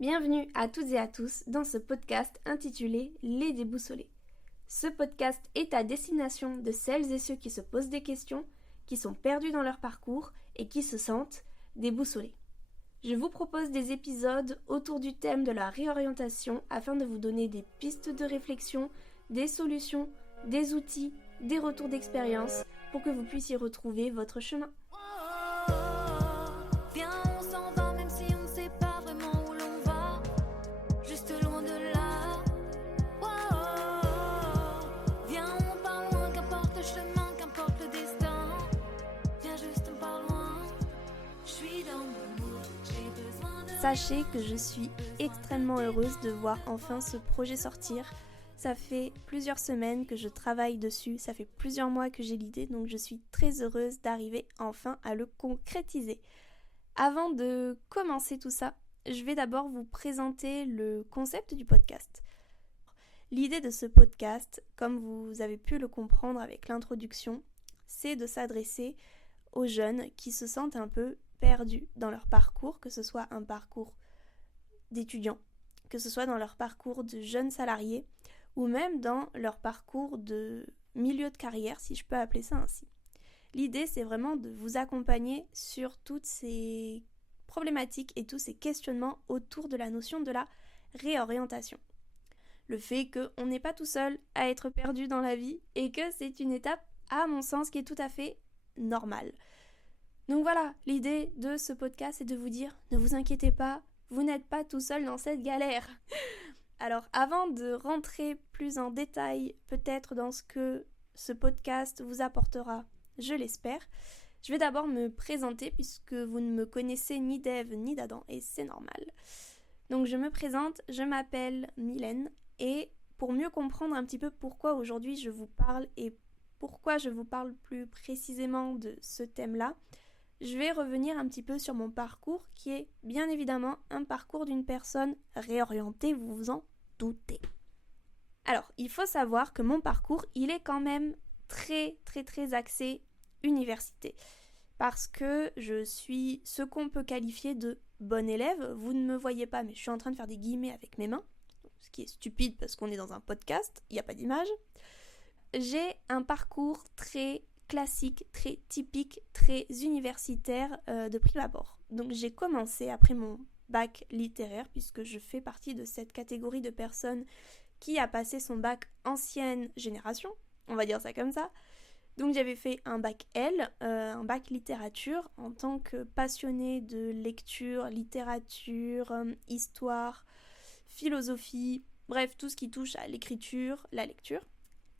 Bienvenue à toutes et à tous dans ce podcast intitulé Les Déboussolés. Ce podcast est à destination de celles et ceux qui se posent des questions, qui sont perdus dans leur parcours et qui se sentent déboussolés. Je vous propose des épisodes autour du thème de la réorientation afin de vous donner des pistes de réflexion, des solutions, des outils, des retours d'expérience pour que vous puissiez retrouver votre chemin. Sachez que je suis extrêmement heureuse de voir enfin ce projet sortir. Ça fait plusieurs semaines que je travaille dessus, ça fait plusieurs mois que j'ai l'idée, donc je suis très heureuse d'arriver enfin à le concrétiser. Avant de commencer tout ça, je vais d'abord vous présenter le concept du podcast. L'idée de ce podcast, comme vous avez pu le comprendre avec l'introduction, c'est de s'adresser aux jeunes qui se sentent un peu perdus dans leur parcours, que ce soit un parcours d'étudiants, que ce soit dans leur parcours de jeunes salariés ou même dans leur parcours de milieu de carrière, si je peux appeler ça ainsi. L'idée, c'est vraiment de vous accompagner sur toutes ces problématiques et tous ces questionnements autour de la notion de la réorientation. Le fait qu'on n'est pas tout seul à être perdu dans la vie et que c'est une étape, à mon sens, qui est tout à fait normale. Donc voilà, l'idée de ce podcast est de vous dire, ne vous inquiétez pas, vous n'êtes pas tout seul dans cette galère. Alors avant de rentrer plus en détail peut-être dans ce que ce podcast vous apportera, je l'espère, je vais d'abord me présenter puisque vous ne me connaissez ni d'Ève ni d'Adam et c'est normal. Donc je me présente, je m'appelle Mylène et pour mieux comprendre un petit peu pourquoi aujourd'hui je vous parle et pourquoi je vous parle plus précisément de ce thème-là, je vais revenir un petit peu sur mon parcours qui est bien évidemment un parcours d'une personne réorientée, vous vous en doutez. Alors, il faut savoir que mon parcours, il est quand même très axé université parce que je suis ce qu'on peut qualifier de bonne élève. Vous ne me voyez pas, mais je suis en train de faire des guillemets avec mes mains, ce qui est stupide parce qu'on est dans un podcast, il n'y a pas d'image. J'ai un parcours très classique, très typique, très universitaire de prime abord. Donc j'ai commencé après mon bac littéraire, puisque je fais partie de cette catégorie de personnes qui a passé son bac ancienne génération, on va dire ça comme ça. Donc j'avais fait un bac L, un bac littérature, en tant que passionnée de lecture, littérature, histoire, philosophie, bref, tout ce qui touche à l'écriture, la lecture.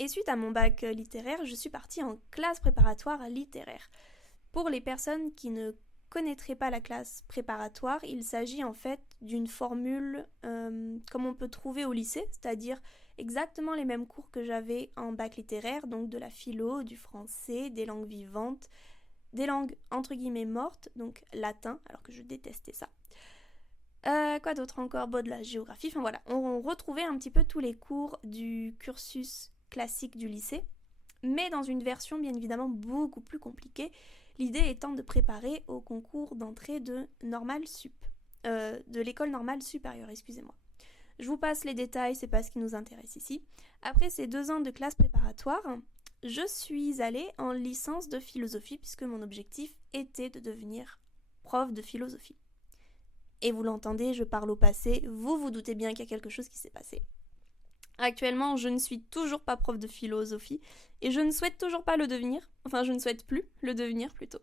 Et suite à mon bac littéraire, je suis partie en classe préparatoire littéraire. Pour les personnes qui ne connaîtraient pas la classe préparatoire, il s'agit en fait d'une formule comme on peut trouver au lycée, c'est-à-dire exactement les mêmes cours que j'avais en bac littéraire, donc de la philo, du français, des langues vivantes, des langues entre guillemets mortes, donc latin, alors que je détestais ça. Quoi d'autre encore ? De la géographie, enfin voilà, on retrouvait un petit peu tous les cours du cursus classique du lycée, mais dans une version bien évidemment beaucoup plus compliquée, l'idée étant de préparer au concours d'entrée de l'école normale supérieure, excusez-moi. Je vous passe les détails, c'est pas ce qui nous intéresse ici. Après ces 2 ans de classe préparatoire, je suis allée en licence de philosophie puisque mon objectif était de devenir prof de philosophie. Et vous l'entendez, je parle au passé, vous vous doutez bien qu'il y a quelque chose qui s'est passé. Actuellement, je ne suis toujours pas prof de philosophie et je ne souhaite toujours pas le devenir, enfin je ne souhaite plus le devenir plutôt.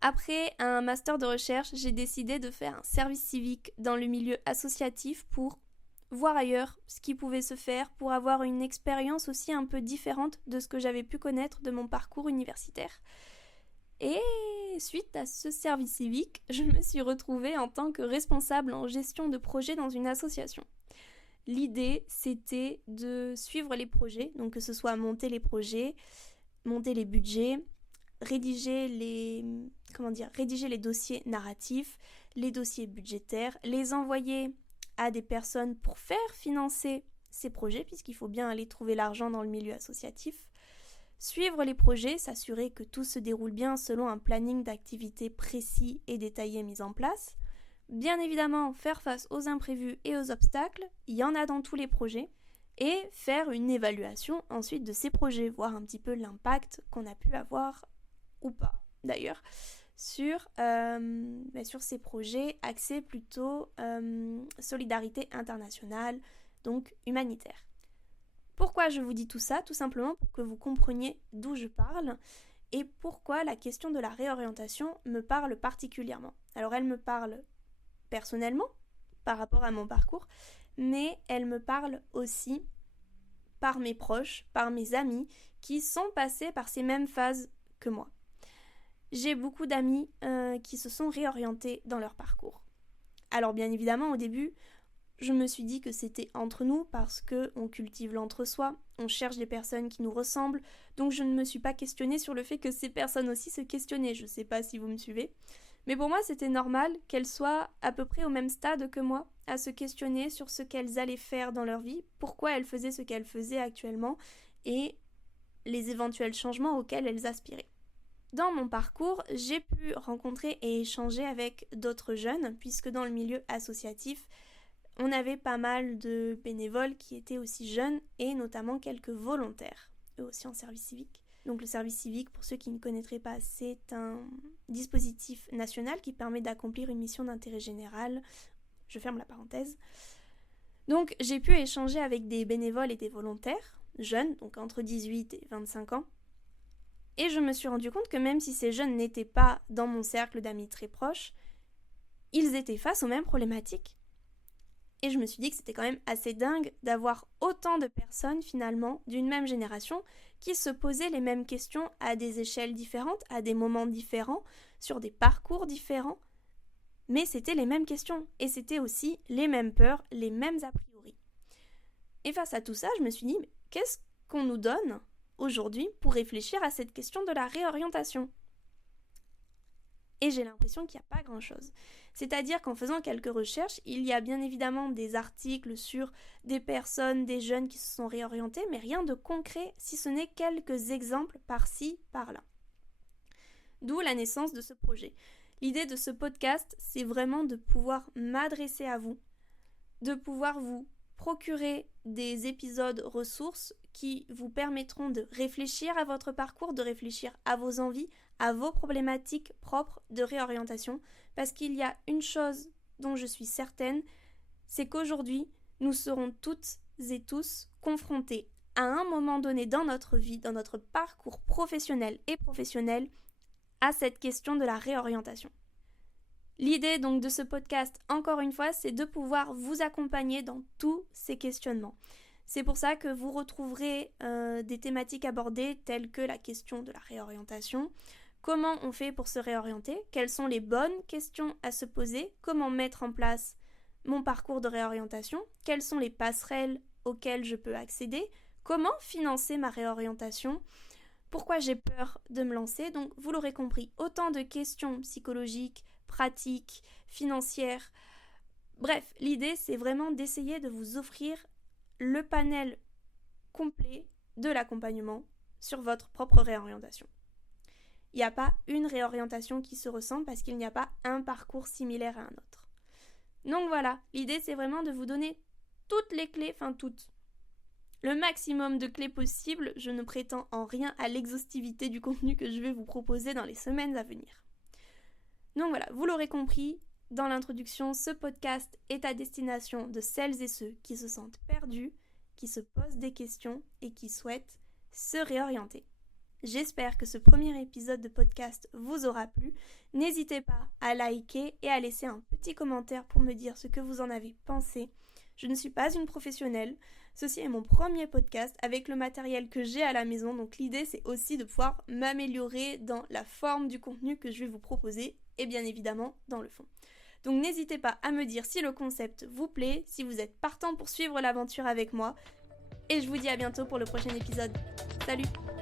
Après un master de recherche, j'ai décidé de faire un service civique dans le milieu associatif pour voir ailleurs ce qui pouvait se faire, pour avoir une expérience aussi un peu différente de ce que j'avais pu connaître de mon parcours universitaire. Et suite à ce service civique, je me suis retrouvée en tant que responsable en gestion de projet dans une association. L'idée, c'était de suivre les projets, donc que ce soit monter les projets, monter les budgets, rédiger les dossiers narratifs, les dossiers budgétaires, les envoyer à des personnes pour faire financer ces projets, puisqu'il faut bien aller trouver l'argent dans le milieu associatif, suivre les projets, s'assurer que tout se déroule bien selon un planning d'activités précis et détaillé mis en place, Bien évidemment, faire face aux imprévus et aux obstacles, il y en a dans tous les projets, et faire une évaluation ensuite de ces projets, voir un petit peu l'impact qu'on a pu avoir, ou pas d'ailleurs, sur ces projets axés plutôt solidarité internationale, donc humanitaire. Pourquoi je vous dis tout ça ? Tout simplement pour que vous compreniez d'où je parle et pourquoi la question de la réorientation me parle particulièrement. Alors elle me parle personnellement par rapport à mon parcours, mais elle me parle aussi par mes proches, par mes amis qui sont passés par ces mêmes phases que moi. J'ai beaucoup d'amis qui se sont réorientés dans leur parcours. Alors bien évidemment, au début, je me suis dit que c'était entre nous parce qu'on cultive l'entre-soi, on cherche des personnes qui nous ressemblent, donc je ne me suis pas questionnée sur le fait que ces personnes aussi se questionnaient. Je ne sais pas si vous me suivez. Mais pour moi, c'était normal qu'elles soient à peu près au même stade que moi, à se questionner sur ce qu'elles allaient faire dans leur vie, pourquoi elles faisaient ce qu'elles faisaient actuellement et les éventuels changements auxquels elles aspiraient. Dans mon parcours, j'ai pu rencontrer et échanger avec d'autres jeunes, puisque dans le milieu associatif, on avait pas mal de bénévoles qui étaient aussi jeunes et notamment quelques volontaires, eux aussi en service civique. Donc le service civique, pour ceux qui ne connaîtraient pas, c'est un dispositif national qui permet d'accomplir une mission d'intérêt général. Je ferme la parenthèse. Donc j'ai pu échanger avec des bénévoles et des volontaires, jeunes, donc entre 18 et 25 ans. Et je me suis rendu compte que même si ces jeunes n'étaient pas dans mon cercle d'amis très proches, ils étaient face aux mêmes problématiques. Et je me suis dit que c'était quand même assez dingue d'avoir autant de personnes finalement d'une même génération qui se posaient les mêmes questions à des échelles différentes, à des moments différents, sur des parcours différents. Mais c'était les mêmes questions et c'était aussi les mêmes peurs, les mêmes a priori. Et face à tout ça, je me suis dit, mais qu'est-ce qu'on nous donne aujourd'hui pour réfléchir à cette question de la réorientation ? Et j'ai l'impression qu'il n'y a pas grand-chose. C'est-à-dire qu'en faisant quelques recherches, il y a bien évidemment des articles sur des personnes, des jeunes qui se sont réorientés, mais rien de concret, si ce n'est quelques exemples par-ci, par-là. D'où la naissance de ce projet. L'idée de ce podcast, c'est vraiment de pouvoir m'adresser à vous, de pouvoir vous procurer des épisodes ressources qui vous permettront de réfléchir à votre parcours, de réfléchir à vos envies, à vos problématiques propres de réorientation, parce qu'il y a une chose dont je suis certaine, c'est qu'aujourd'hui, nous serons toutes et tous confrontés à un moment donné dans notre vie, dans notre parcours professionnel et professionnel, à cette question de la réorientation. L'idée donc de ce podcast, encore une fois, c'est de pouvoir vous accompagner dans tous ces questionnements. C'est pour ça que vous retrouverez des thématiques abordées telles que la question de la réorientation, comment on fait pour se réorienter, quelles sont les bonnes questions à se poser, comment mettre en place mon parcours de réorientation, quelles sont les passerelles auxquelles je peux accéder, comment financer ma réorientation, pourquoi j'ai peur de me lancer. Donc vous l'aurez compris, autant de questions psychologiques, pratiques, financières. Bref, l'idée c'est vraiment d'essayer de vous offrir le panel complet de l'accompagnement sur votre propre réorientation. Il n'y a pas une réorientation qui se ressemble parce qu'il n'y a pas un parcours similaire à un autre. Donc voilà, l'idée c'est vraiment de vous donner toutes les clés, le maximum de clés possibles. Je ne prétends en rien à l'exhaustivité du contenu que je vais vous proposer dans les semaines à venir. Donc voilà, vous l'aurez compris, dans l'introduction, ce podcast est à destination de celles et ceux qui se sentent perdus, qui se posent des questions et qui souhaitent se réorienter. J'espère que ce premier épisode de podcast vous aura plu. N'hésitez pas à liker et à laisser un petit commentaire pour me dire ce que vous en avez pensé. Je ne suis pas une professionnelle. Ceci est mon premier podcast avec le matériel que j'ai à la maison. Donc l'idée, c'est aussi de pouvoir m'améliorer dans la forme du contenu que je vais vous proposer et bien évidemment dans le fond. Donc n'hésitez pas à me dire si le concept vous plaît, si vous êtes partant pour suivre l'aventure avec moi. Et je vous dis à bientôt pour le prochain épisode. Salut!